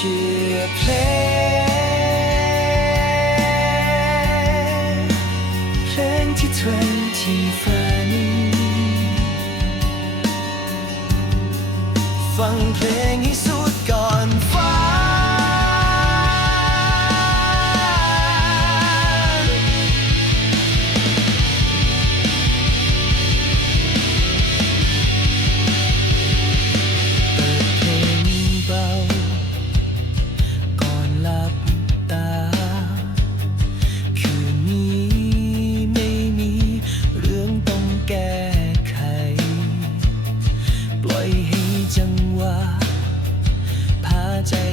cheer play 20, 20 funny change.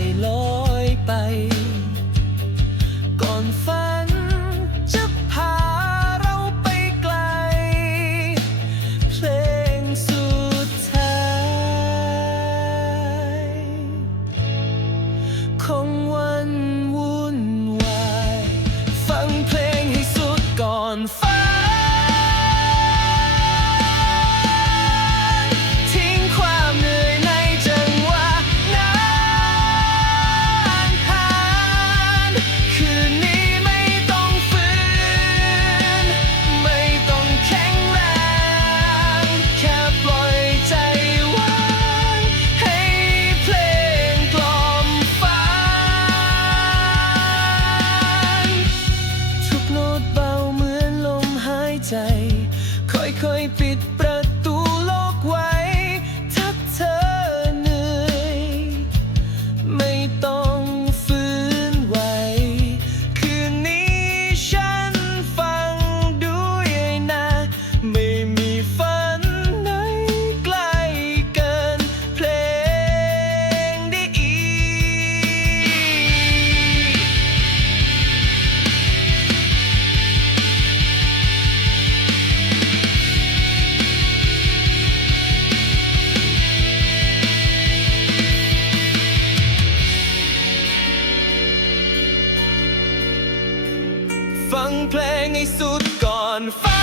I'm playing a suit gone fun.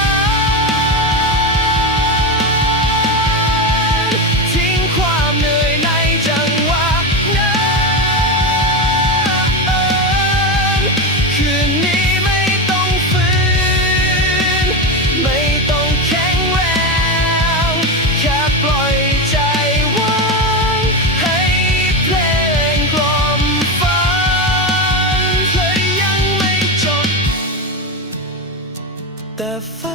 the fuck?